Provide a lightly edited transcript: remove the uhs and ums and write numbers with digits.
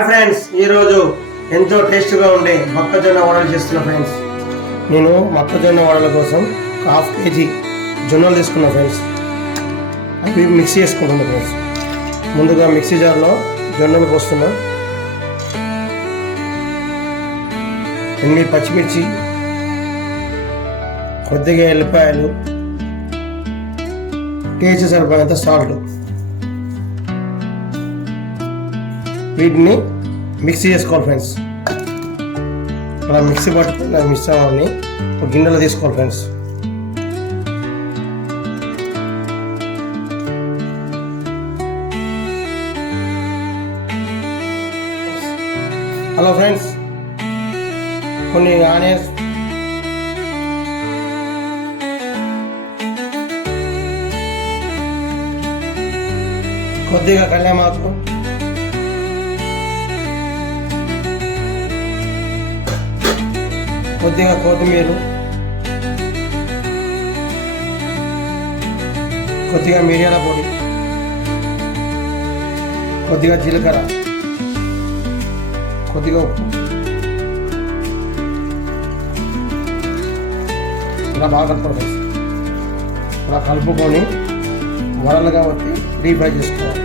Hi friends, ఈరోజు ఎంతో టేస్ట్గా ఉండే మొక్కజొన్న వడలు చేస్తున్నా ఫ్రెండ్స్. నేను మొక్కజొన్న వడల కోసం ½ కేజీ జొన్నలు తీసుకున్నా ఫ్రెండ్స్. అవి మిక్సీ చేసుకుంటున్నా ఫ్రెండ్స్. ముందుగా మిక్సీ జార్లో జొన్నలు పోస్తున్నా. 8 పచ్చిమిర్చి, కొద్దిగా ఎల్లిపాయలు, టేస్ట్ సరిపోయేంత సాల్ట్, వీటిని మిక్సీ చేసుకోవాలి ఫ్రెండ్స్. అలా మిక్సీ పట్టుకున్న మిశ్రమాన్ని ఒక గిన్నెలో తీసుకోవాలి ఫ్రెండ్స్. హలో ఫ్రెండ్స్, కొన్ని ఆనియన్స్, కొద్దిగా కళ్యామాకు, కొద్దిగా కొత్తిమీర, కొద్దిగా మిరియాల పొడి, కొద్దిగా జీలకర్ర, కొద్దిగా ఉప్పు, ఇలా బాగా కలుపుకోవాలి. ఇలా కలుపుకొని వడలుగా వచ్చి డీప్ ఫ్రై చేసుకోవాలి.